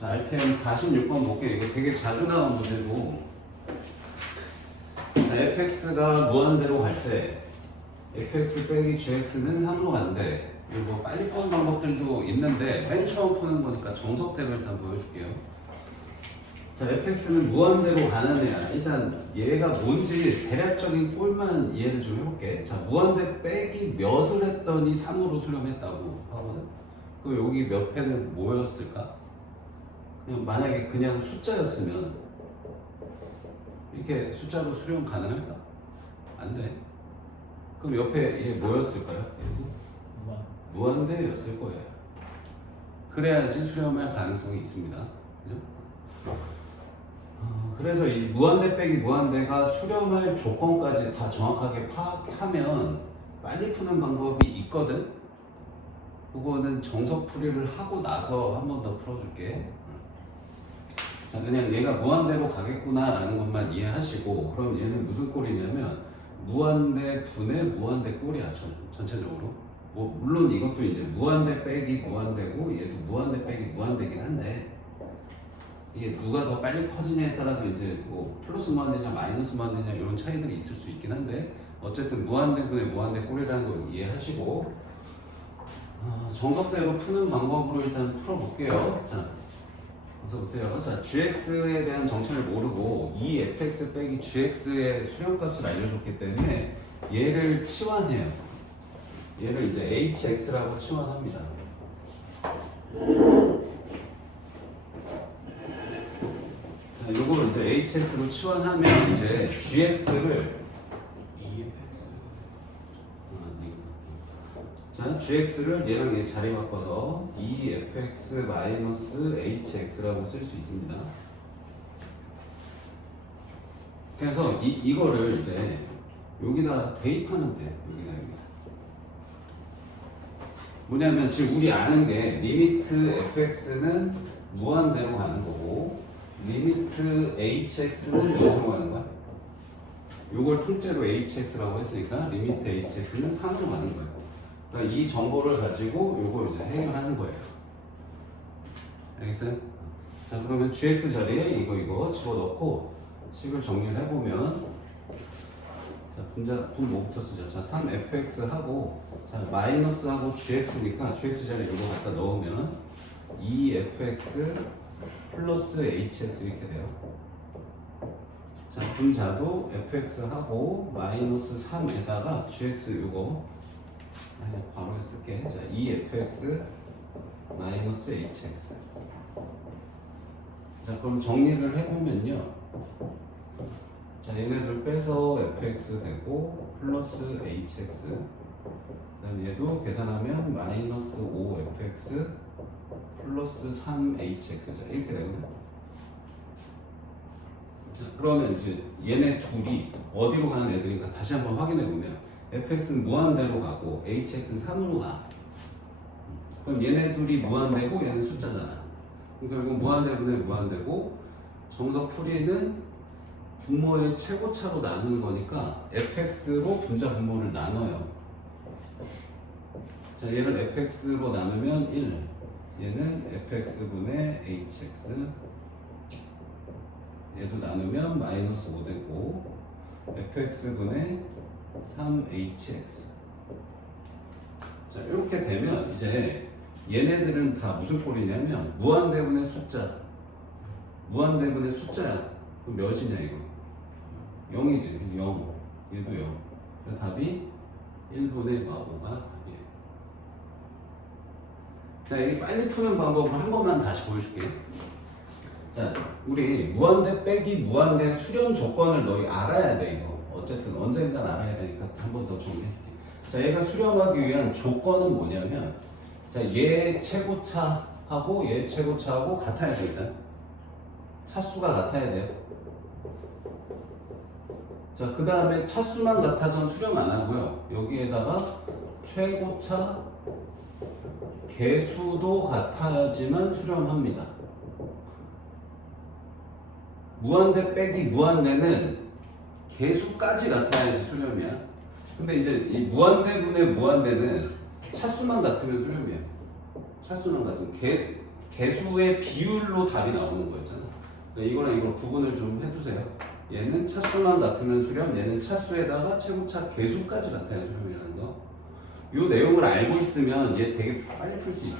자, RPM 46번 볼게요. 이거 되게 자주 나온 문제고, 자, fx가 무한대로 갈 때 fx 빼기 gx는 3으로 간대. 그리고 빨리 푸는 방법들도 있는데 맨 처음 푸는 거니까 정석대로 일단 보여줄게요. 자, fx는 무한대로 가는 애야. 일단 얘가 뭔지 대략적인 꼴만 이해를 좀 해볼게. 자, 무한대 빼기 몇을 했더니 3으로 수렴했다고 하거든. 그럼 여기 몇 패는 뭐였을까? 그냥 만약에 그냥 숫자였으면 이렇게 숫자로 수렴 가능할까? 안 돼. 그럼 옆에 얘 뭐였을까요? 얘도 무한대였을 거예요. 그래야지 수렴할 가능성이 있습니다. 그죠? 그래서 이 무한대 빼기 무한대가 수렴할 조건까지 다 정확하게 파악하면 빨리 푸는 방법이 있거든. 그거는 정석풀이를 하고 나서 한 번 더 풀어줄게. 자, 그냥 얘가 무한대로 가겠구나 라는 것만 이해하시고, 그럼 얘는 무슨 꼴이냐면 무한대 분의 무한대 꼴이야. 전체적으로. 뭐 물론 이것도 이제 무한대 빼기 무한대고 얘도 무한대 빼기 무한대긴 한데, 이게 누가 더 빨리 커지냐에 따라서 이제 뭐 플러스 무한대냐 마이너스 무한대냐 이런 차이들이 있을 수 있긴 한데, 어쨌든 무한대분의 무한대 꼴이라는 걸 이해하시고, 정석대로 푸는 방법으로 일단 풀어볼게요. 자, 그래서 보세요. 자, gx에 대한 정체를 모르고 이 fx 빼기 gx의 수렴값을 알려줬기 때문에 얘를 치환해요. 얘를 이제 hx라고 치환합니다. 요걸 이제 hx로 치환하면 이제 gx를 자, gx를 얘랑 얘 자리 바꿔서 2fx 마이너스 hx라고 쓸 수 있습니다. 그래서 이거를 이제 여기다 대입하면 돼. 여기다. 뭐냐면 지금 우리 아는 게 리미트 fx는 무한대로 가는 거고 리미트 hx는 몇으로 가는 거야? 요걸 통째로 hx라고 했으니까 리미트 hx는 3으로 가는 거예요. 그러니까 이 정보를 가지고 요걸 이제 해결하는 거예요. 알겠어요? 자, 그러면 gx 자리에 이거 집어넣고 식을 정리를 해보면, 자, 분 뭐부터 쓰죠? 자, 3fx 하고, 자, 마이너스 하고 gx니까 gx 자리에 이거 갖다 넣으면 2fx 플러스 hx 이렇게 돼요. 자, 분자도 fx 하고 마이너스 3에다가 gx 요거 바로 쓸게. 자, 2fx 마이너스 hx. 자, 그럼 정리를 해보면요. 자, 얘네들 빼서 fx 되고 플러스 hx. 그다음 얘도 계산하면 마이너스 5fx 플러스 3hx. 자, 이렇게 되거든요. 자, 그러면 이제 얘네 둘이 어디로 가는 애들인가 다시 한번 확인해 보면 fx는 무한대로 가고 hx는 3으로 가. 그럼 얘네 둘이 무한대고 얘는 숫자잖아. 그럼 결국 무한대분의 무한대고, 정석 풀이는 분모의 최고차로 나누는 거니까 fx로 분자 분모를 나눠요. 자, 얘를 fx로 나누면 1, 얘는 fx분의 hx, 얘도 나누면 마이너스 5 되고 fx분의 3hx. 자, 이렇게 되면 이제 얘네들은 다 무슨 꼴이냐면 무한대분의 숫자. 무한대분의 숫자야. 그럼 몇이냐 이거? 0이지. 0. 얘도 0. 그래서 답이 1분의 5가 답이에요. 자, 이 빨리 푸는 방법을 한 번만 다시 보여줄게. 자, 우리 무한대 빼기 무한대 수렴 조건을 너희 알아야 돼 이거. 어쨌든 언젠간 알아야 되니까 한 번 더 정리해줄게. 자, 얘가 수렴하기 위한 조건은 뭐냐면, 자, 얘 최고차하고 얘 최고차하고 같아야 됩니다. 차수가 같아야 돼요. 자, 그 다음에 차수만 같아서는 수렴 안 하고요. 여기에다가 최고차 개수도 같아야지만 수렴합니다. 무한대 빼기 무한대는 개수까지 나타나야지 수렴이야. 근데 이제 이 무한대분의 무한대는 차수만 같으면 수렴이야. 차수만 같으면 개수의 비율로 답이 나오는 거였잖아. 그러니까 이거랑 이걸 구분을 좀 해두세요. 얘는 차수만 같으면 수렴, 얘는 차수에다가 최고차 개수까지 같아야 수렴이라는 거. 이 내용을 알고 있으면 얘 되게 빨리 풀 수 있어.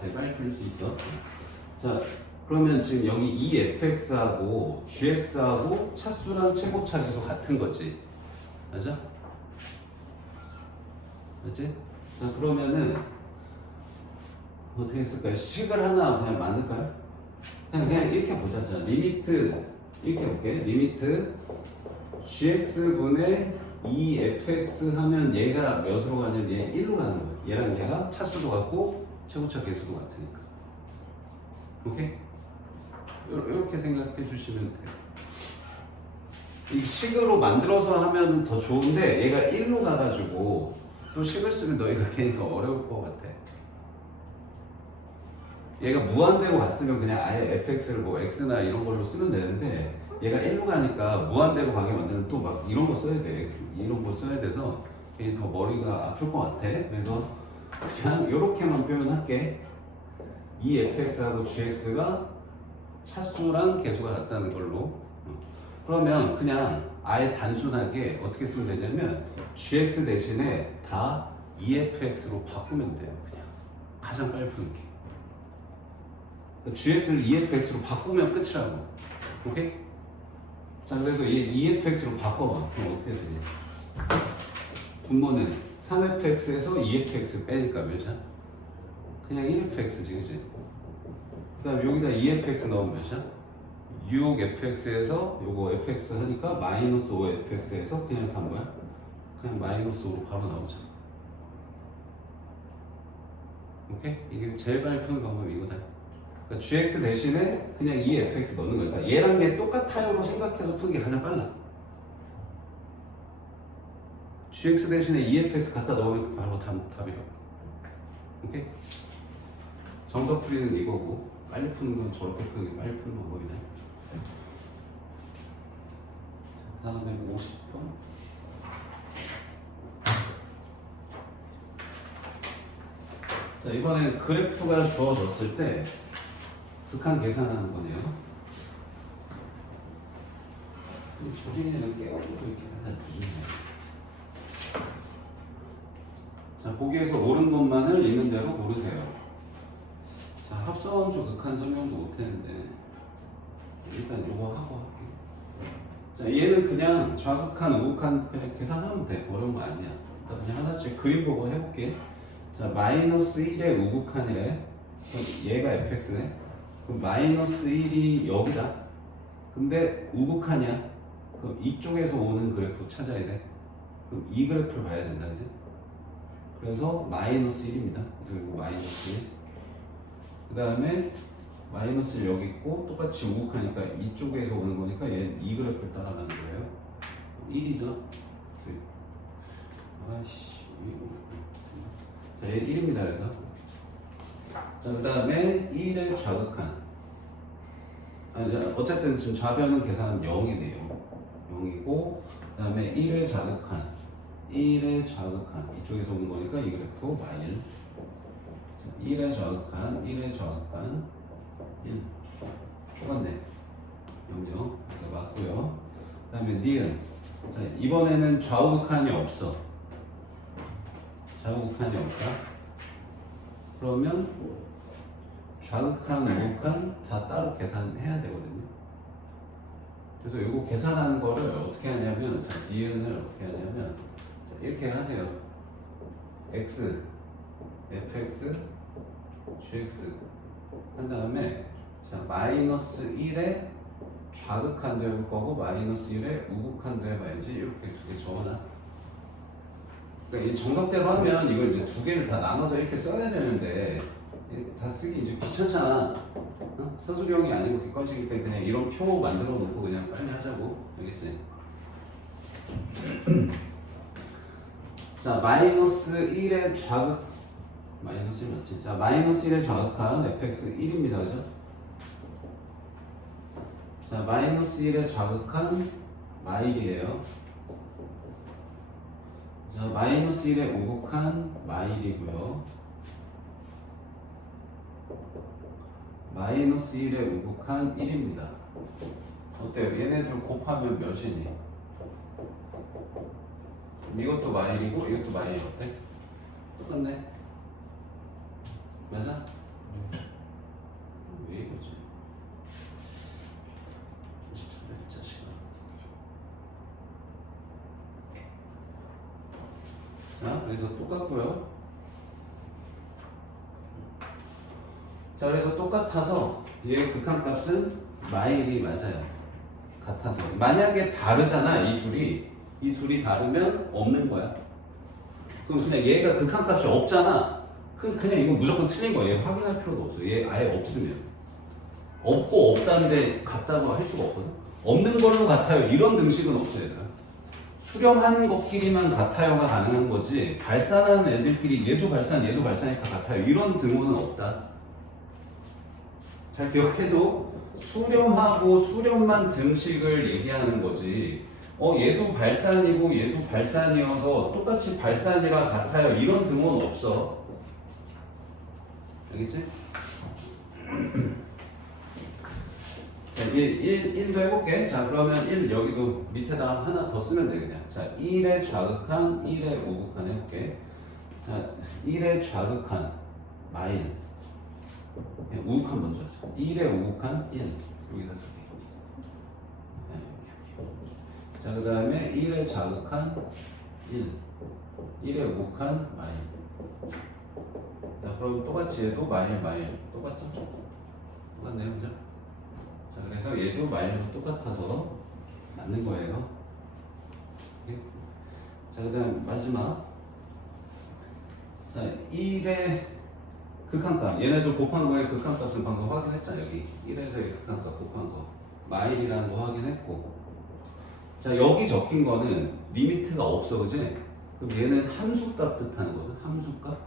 되게 빨리 풀 수 있어. 자, 그러면 지금 여기 이 fx하고 gx하고 차수랑 최고차 개수 같은 거지. 맞아? 맞지? 자, 그러면은 어떻게 쓸까요? 식을 하나 그냥 만들까요? 그냥 이렇게 보자. 자, 리미트 이렇게 볼게. 리미트 gx분의 2fx 하면 얘가 몇으로 가냐면 얘 1로 가는 거야. 얘랑 얘가 차수도 같고 최고차 개수도 같으니까. 오케이? 이렇게 생각해 주시면 돼요. 이 식으로 만들어서 하면 더 좋은데 얘가 1로 가가지고 또 식을 쓰면 너희가 괜히 더 어려울 것 같아. 얘가 무한대로 갔으면 그냥 아예 fx를 뭐 x나 이런 걸로 쓰면 되는데 얘가 1로 가니까 무한대로 가게 만들면 또 막 이런 거 써야 돼. x, 이런 거 써야 돼서 괜히 더 머리가 아플 것 같아. 그래서 그냥 이렇게만 표현할게. 이 fx하고 gx가 차수랑 개수가 같다는 걸로. 그러면 그냥 아예 단순하게 어떻게 쓰면 되냐면 gx 대신에 다 efx로 바꾸면 돼요. 그냥 가장 빨리 푸는 게. gx를 efx로 바꾸면 끝이라고. 오케이? 자, 그래서 얘 efx로 바꿔봐. 그럼 어떻게 되냐? 분모는 3fx에서 2fx 빼니까 몇이야? 그냥 1fx지, 그치? 그 다음에 여기다 2fx 넣으면 몇이야? 6fx에서 요거 fx 하니까 마이너스 5fx에서 그냥 간 거야? 그냥 마이너스 5로 바로 나오죠. 오케이? 이게 제일 빨리 푸는 방법이 이거다. 그러니까 gx 대신에 그냥 2fx 넣는 거니까 얘랑 얘 똑같아요로 생각해서 푸는 게 가장 빨라. gx 대신에 2fx 갖다 넣으면 바로 답이라고. 오케이? 정석풀이는 이거고 빨리 푸는 건 저렇게 푸는 게 빨리 푸는 방법이네. 자, 다음에 50번. 자, 이번엔 그래프가 주어졌을 때 극한 계산하는 거네요. 조진이는 깨가지고 이렇게 하나 주시네요. 자, 보기에서 옳은 것만을 있는 대로 고르세요. 자, 합성함수 극한 설명도 못했는데 일단 이거 하고 할게. 자, 얘는 그냥 좌극한, 우극한 그냥 계산하면 돼. 어려운 거 아니야. 일단 그냥 하나씩 그림 보고 해볼게. 자, 마이너스 1의 우극한이래. 그럼 얘가 fx네. 그럼 마이너스 1이 여기다. 근데 우극한이야. 그럼 이쪽에서 오는 그래프 찾아야 돼. 그럼 이 그래프를 봐야 된다, 그지? 그래서 마이너스 1입니다. 그리고 마이너스 1. 그 다음에 마이너스 1 여기 있고 똑같이 우극하니까 이쪽에서 오는 거니까 얘는 이 그래프를 따라가는 거예요. 1이죠. 아이씨. 자, 얘 1입니다. 그래서 자, 그 다음에 1의 좌극한. 어쨌든 지금 좌변은 계산 0이네요. 0이고 그 다음에 1의 좌극한. 1의 좌극한. 이쪽에서 오는 거니까 이 그래프 마일. 1의 좌극한. 1의 좌극한. 1. 똑같네. 0, 0. 그래서 맞고요. 그 다음에 니은. 자, 이번에는 좌우극한이 없어. 좌우극한이 없다. 그러면 좌극한, 우극한 다 따로 계산해야 되거든요. 그래서 이거 계산하는 거를 어떻게 하냐면, 자, 니은을 어떻게 하냐면, 자, 이렇게 하세요. x, fx, gx 한 다음에 자, 마이너스 1에 좌극한도 해볼 거고 마이너스 1에 우극한도 해봐야지. 이렇게 두 개 적어놔. 그러니까 이 정석대로 하면 이걸 이제 두 개를 다 나눠서 이렇게 써야 되는데 다 쓰기 이제 귀찮잖아. 어? 서술형이 아니고 객관식일 때 그냥 이런 표 만들어 놓고 그냥 빨리 하자고. 알겠지? 자, 마이너스 1의 좌극 마이너스 1 맞지? 자, 마이너스 1의 좌극한 fx 1입니다. 그죠? 자, 마이너스 1의 좌극한 마일이에요. 자, 마이너스 1에 우극한 마일이고요. 마이너스 1에 우극한 1입니다. 어때요? 얘네들 곱하면 몇이니? 이것도 마일이고 이것도 마일 어때? 똑같네. 맞아? 왜 이러지? 진짜 자식아. 자, 그래서 똑같고요. 자, 그래서 똑같아서 얘의 극한값은 마일이 맞아요. 같아서. 만약에 다르잖아, 이 둘이 다르면 없는 거야. 그럼 그냥 얘가 극한값이 없잖아. 그냥 이거 무조건 틀린 거야. 얘 확인할 필요도 없어. 얘 아예 없으면. 없고 없다는데 같다고 할 수가 없거든. 없는 걸로 같아요. 이런 등식은 없어, 얘들아. 수렴하는 것끼리만 같아요가 가능한 거지. 발산하는 애들끼리 얘도 발산, 얘도 발산이니까 같아요. 이런 등호는 없다. 잘 기억해도 수렴하고 수렴만 등식을 얘기하는 거지. 얘도 발산이고 얘도 발산이어서 똑같이 발산이라 같아요. 이런 등호는 없어. 알겠지? 자, 1도 해볼게. 자, 그러면 1 여기도 밑에다가 하나 더 쓰면 돼, 그냥. 자, 1의 좌극한, 1의 우극한 해볼게. 자, 1의 좌극한, 마일. 우극한 먼저 하자. 1의 우극한 1. 여기다 쓸게. 자, 그 다음에 1의 좌극한 1. 1의 우극한 마일. 자, 그럼 똑같이 얘도 마일. 똑같죠? 똑같네요, 그죠? 자, 그래서 얘도 마일로 똑같아서 맞는 거예요. 오케이? 자, 그 다음 마지막. 자, 1의 극한값. 얘네들 곱한 거에 극한값은 방금 확인했잖아, 여기. 1에서의 극한값 곱한 거. 마일이라는 거 확인했고. 자, 여기 적힌 거는 리미트가 없어, 그지? 그럼 얘는 함수값 뜻하는 거거든, 함수값.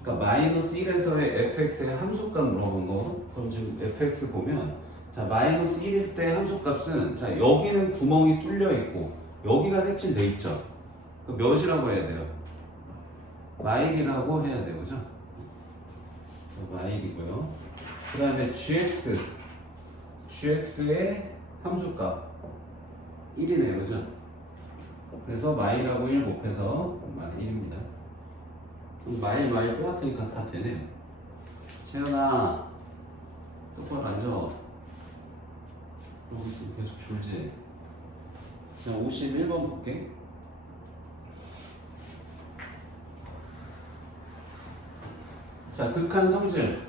그러니까 마이너스 1에서의 fx의 함수값 물어본 거. 그럼 지금 fx 보면, 자, 마이너스 1일 때 함수값은, 자, 여기는 구멍이 뚫려 있고, 여기가 색칠돼 있죠? 그럼 몇이라고 해야 돼요? 마일이라고 해야 돼요, 그죠? 마일이고요. 그 다음에 gx의 함수값 1이네요, 그죠? 그래서 마일하고 1 곱해서 마일 1입니다. 마일 똑같으니까 다 되네요. 채연아, 똑바로 앉아. 여기 있으면 계속 졸지. 자, 51번 볼게. 자, 극한 성질.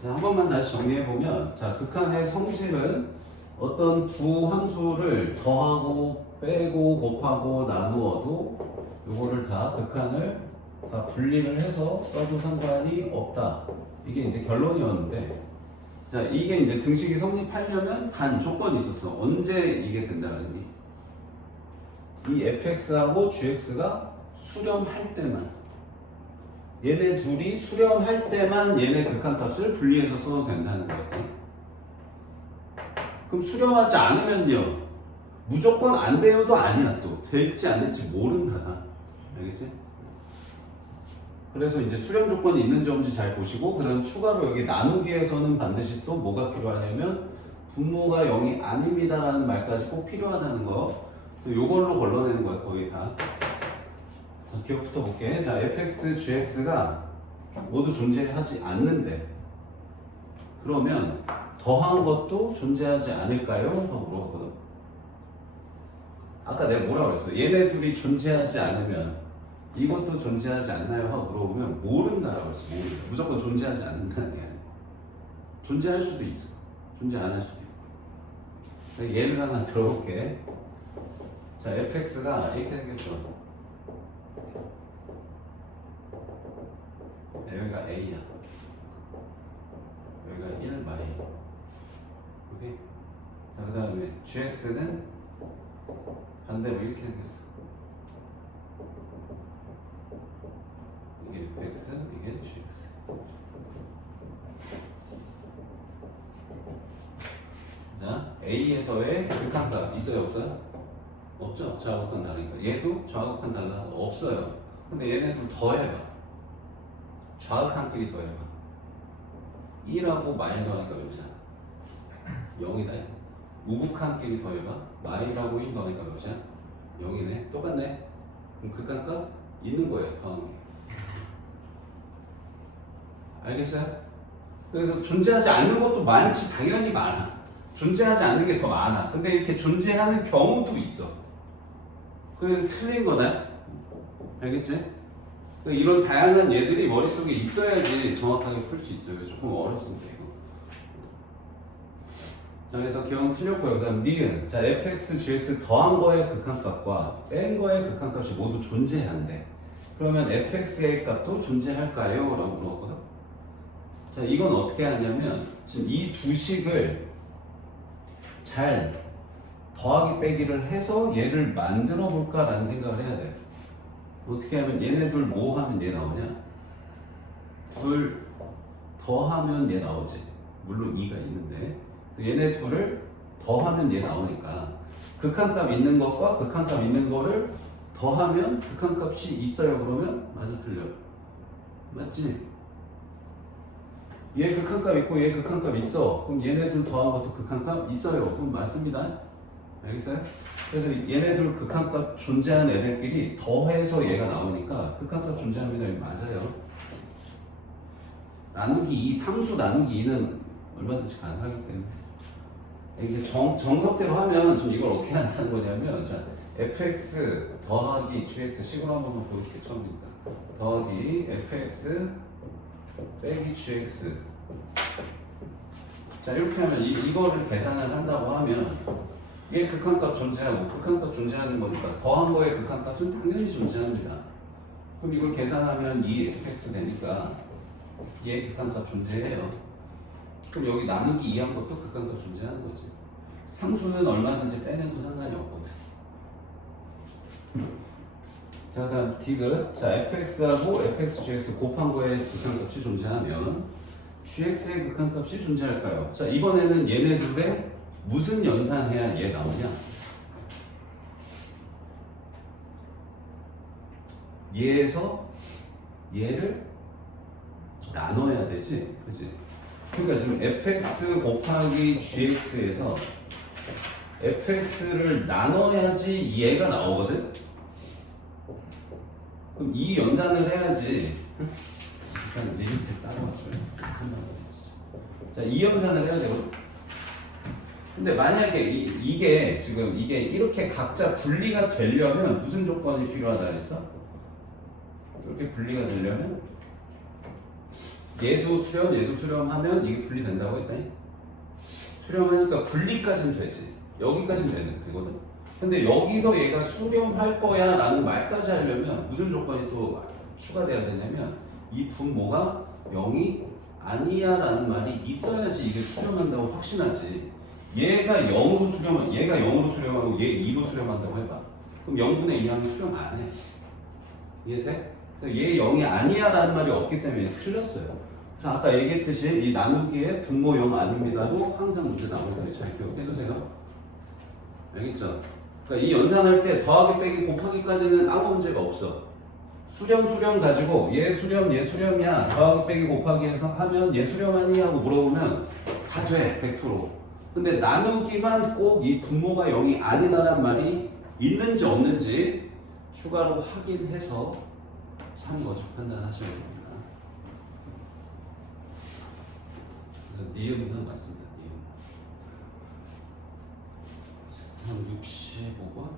자, 한 번만 다시 정리해보면, 자, 극한의 성질은 어떤 두 함수를 더하고, 빼고, 곱하고, 나누어도 요거를 다 극한을 다 분리를 해서 써도 상관이 없다. 이게 이제 결론이었는데, 자, 이게 이제 등식이 성립하려면 단 조건이 있었어. 언제 이게 된다는 이 fx하고 gx가 수렴할 때만. 얘네 둘이 수렴할 때만 얘네 극한값을 분리해서 써도 된다는 거예요. 그럼 수렴하지 않으면요, 무조건 안 돼요도 아니야. 또 될지 안 될지 모른다. 알겠지? 그래서 이제 수렴 조건이 있는지 없는지 잘 보시고, 그다음 추가로 여기 나누기에서는 반드시 또 뭐가 필요하냐면 분모가 0이 아닙니다라는 말까지 꼭 필요하다는 거. 요걸로 걸러내는 거야, 거의 다. 자, 기억부터 볼게. 자, fx, gx가 모두 존재하지 않는데, 그러면 더한 것도 존재하지 않을까요? 하고 물어봤거든. 아까 내가 뭐라고 그랬어? 얘네 둘이 존재하지 않으면 이것도 존재하지 않나요? 하고 물어보면 모른다라고 했어. 모른다. 무조건 존재하지 않는다는 게 아니야. 존재할 수도 있어. 존재 안 할 수도 있고. 자, 예를 하나 들어볼게. 자, fx가 이렇게 생겼어. 여기가 a야. 여기가 1 마일. 오케이? 자, 그 다음에 gx는 반대로 이렇게 생겼어. 이게 fx, 이게 gx. 자, a에서의 극한값 있어요, 없어요? 없죠? 좌우극한 다르니까. 얘도 좌우극한 달라? 없어요. 근데 얘네들 더해봐. 좌극한끼리 더해봐. 1하고 마일 더하니까 몇이야? 0이다. 우극한끼리 더해봐. 마일하고 1 더하니까 몇이야? 0이네. 똑같네. 그럼 극한값 있는 거예요. 더하는 게. 알겠어요? 그래서 존재하지 않는 것도 많지. 당연히 많아. 존재하지 않는 게 더 많아. 근데 이렇게 존재하는 경우도 있어. 그래서 틀린 거다. 알겠지? 이런 다양한 얘들이 머릿속에 있어야지 정확하게 풀 수 있어요. 조금 어렵습니다, 이거. 자, 그래서 기억은 틀렸고요. 그 다음 니은. 자, fx, gx 더한 거의 극한값과 뺀 거의 극한값이 모두 존재한대. 그러면 fx의 값도 존재할까요? 라고 물어봤거든. 자, 이건 어떻게 하냐면 지금 이 두 식을 잘 더하기 빼기를 해서 얘를 만들어 볼까라는 생각을 해야 돼. 어떻게 하면 얘네 둘 뭐 하면 얘 나오냐? 둘 더하면 얘 나오지. 물론 2가 있는데 얘네 둘을 더하면 얘 나오니까 극한값 있는 것과 극한값 있는 거를 더하면 극한값이 있어요. 그러면 맞아 틀려? 맞지? 얘 극한값 있고 얘 극한값 있어. 그럼 얘네들 더한 것도 극한값 있어요. 그럼 맞습니다. 알겠어요? 그래서 얘네들 극한값 존재하는 애들끼리 더해서 얘가 나오니까 극한값 존재합니다. 맞아요. 나누기 2, 상수 나누기 2는 얼마든지 가능하기 때문에 이게 정석대로 하면 지금 이걸 어떻게 한다는 거냐면 자, fx 더하기 gx 식으로 한 번만 보여줄게. 처음이니까 더하기 fx 빼기 gx. 자, 이렇게 하면 이거를 계산을 한다고 하면 얘 극한값 존재하고 극한값 존재하는 거니까 더한 거의 극한값은 당연히 존재합니다. 그럼 이걸 계산하면 2fx 되니까 얘 극한값 존재해요. 그럼 여기 나누기 2한 것도 극한값 존재하는 거지. 상수는 얼마든지 빼내도 상관이 없거든. 자, 다음 디귿. 자, fx하고 fx, gx 곱한 거에 극한값이 존재하면 gx의 극한값이 존재할까요? 자, 이번에는 얘네 둘의 무슨 연산해야 얘 나오냐? 얘에서 얘를 나눠야 되지, 그지? 그러니까 지금 fx 곱하기 gx에서 fx를 나눠야지 얘가 나오거든? 그럼 이 연산을 해야지. 일단 리미트 따라와줘요. 자, 이 연산을 해야 되거든. 근데 만약에 이게 지금 이게 이렇게 각자 분리가 되려면 무슨 조건이 필요하다 그랬어? 이렇게 분리가 되려면 얘도 수렴, 얘도 수렴하면 이게 분리된다고 했더니 수렴하니까 분리까지는 되지. 여기까지는 되거든. 근데 여기서 얘가 수렴할 거야 라는 말까지 하려면 무슨 조건이 또 추가돼야 되냐면 이 분모가 0이 아니야 라는 말이 있어야지 이게 수렴한다고 확신하지. 얘가 0으로 수렴하고 얘 2로 수렴한다고 해봐. 그럼 0분의 2 하면 수렴 안 해. 이해돼? 그래서 얘 0이 아니야 라는 말이 없기 때문에 틀렸어요. 자, 아까 얘기했듯이 이 나누기에 분모 0 아닙니다로 항상 문제 나오니까 잘 기억해두세요. 알겠죠? 그러니까 이 연산할 때 더하기 빼기 곱하기까지는 아무 문제가 없어. 수렴 가지고 얘 수렴이야 더하기 빼기 곱하기 해서 하면 얘 수렴하니 하고 물어보면 다 돼. 100%. 근데 나누기만 꼭 이 분모가 0이 아니다란 말이 있는지 없는지 추가로 확인해서 참고적 판단하셔야 됩니다. 그래서 니은은 맞습니다. 한 65번.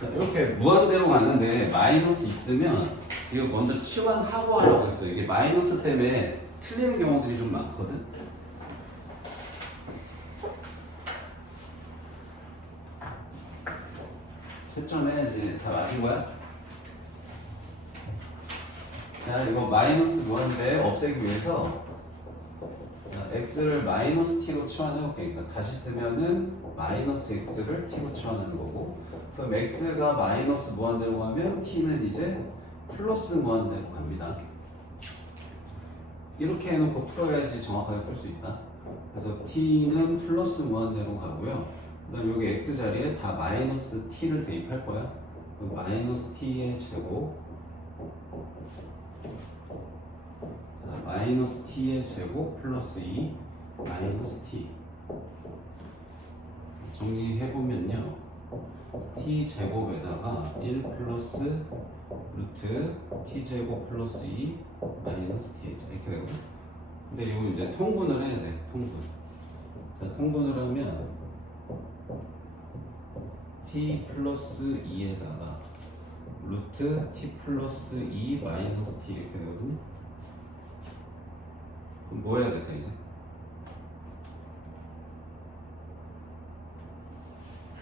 자, 이렇게 무한대로 가는데 마이너스 있으면 이거 먼저 치환하고 하라고 했어요. 이게 마이너스 때문에 틀리는 경우들이 좀 많거든. 채점해야지. 다 맞은 거야? 자, 이거 마이너스 무한대 없애기 위해서 자, x를 마이너스 t로 치환해볼게. 그러니까 다시 쓰면은 마이너스 x를 t로 치환하는 거고, 그럼 x가 마이너스 무한대로 가면 t는 이제 플러스 무한대로 갑니다. 이렇게 해놓고 풀어야지 정확하게 풀 수 있다. 그래서 t는 플러스 무한대로 가고요. 그 다음 여기 x 자리에 다 마이너스 t를 대입할 거야. 그럼 마이너스 t의 제곱, 자, 마이너스 t의 제곱 플러스 2 마이너스 t. 정리해보면요, t 제곱에다가 1 플러스 루트 t 제곱 플러스 2 마이너스 t 이렇게 되고, 근데 이거 이제 통분을 해야 돼. 통분. 자, 통분을 하면 t 플러스 2에다가 루트 t 플러스 2 마이너스 t 이렇게 되거든요. 그럼 뭐 해야 될까 이제?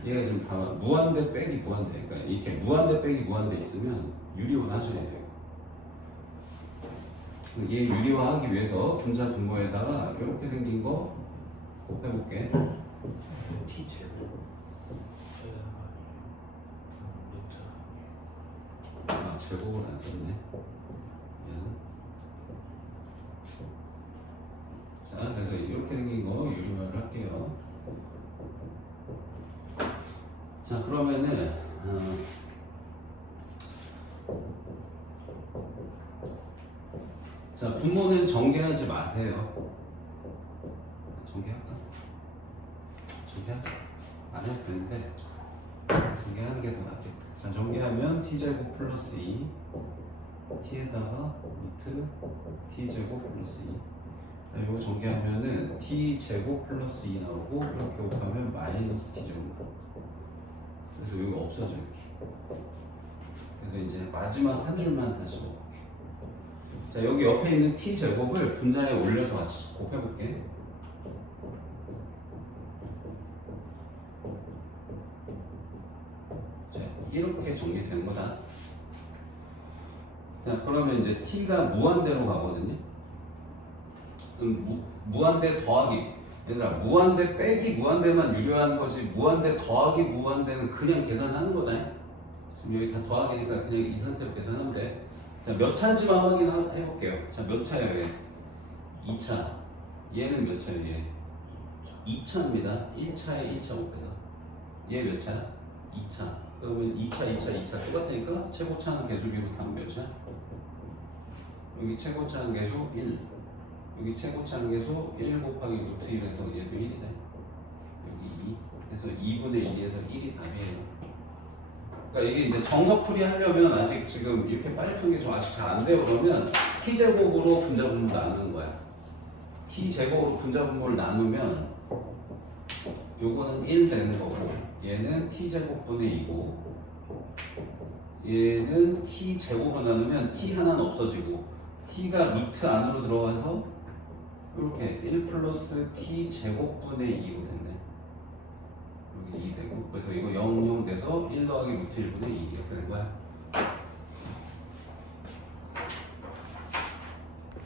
얘가 지금 봐봐, 무한대 빼기 무한대. 그러니까 이렇게 무한대 빼기 무한대 있으면 유리원 하셔야 돼요. 얘 유리화하기 위해서 분자 분모에다가 이렇게 생긴 거 곱해볼게. t 제곱 아, 제곱을 안 썼네. 미안. 자, 그래서 이렇게 생긴 거 유리화를 할게요. 자, 그러면은 자, 분모는 전개하지 마세요. 전개할까? 전개하자. 안 해도 되는데 전개하는 게 더 낫겠다. 자, 전개하면 t제곱 플러스 2 t에다가 루트 t제곱 플러스 2. 자, 이거 전개하면은 t제곱 플러스 2 나오고, 이렇게 곱하면 마이너스 t제곱 나오고. 그래서 여기 없어져 이렇게. 그래서 이제 마지막 한 줄만 다시 먹을게. 자, 여기 옆에 있는 t 제곱을 분자에 올려서 같이 곱해볼게. 자, 이렇게 정리되는 거다. 자, 그러면 이제 t가 무한대로 가거든요. 무한대 더하기, 얘들아, 무한대 빼기 무한대만 유효하는 거지, 무한대 더하기 무한대는 그냥 계산하는 거다. 지금 여기 다 더하기니까 그냥 이 상태로 계산하면 돼. 자, 몇 차인지만 확인해볼게요. 자, 몇 차예요, 얘? 2차. 얘는 몇 차예요, 얘? 2차입니다. 1차에 1차 곱해서. 얘 몇 차야? 2차. 그러면 2차, 2차, 2차 똑같으니까 최고차는 계수 비롯하면 몇이야? 여기 최고차는 계수 1. 여기 최고차는 계수 1 곱하기 루트 1에서 얘도 1이네. 여기 2. 그래서 2분의 2에서 1이 답이에요. 그러니까 이게 이제 정석풀이 하려면 아직 지금 이렇게 빨리 푸는 게 좀 아직 잘 안 돼요. 그러면 t제곱으로 분자 분모를 나누는 거야. t제곱으로 분자 분모를 나누면 요거는 1 되는 거고, 얘는 t제곱분의 2고, 얘는 t제곱을 나누면 t 하나는 없어지고, t가 루트 안으로 들어가서 이렇게 1 플러스 t제곱분의 2로 됐네. 여기 2 되고, 그래서 이거 0, 0 돼서 1 더하기 루트 1분의 2 이렇게 된 거야.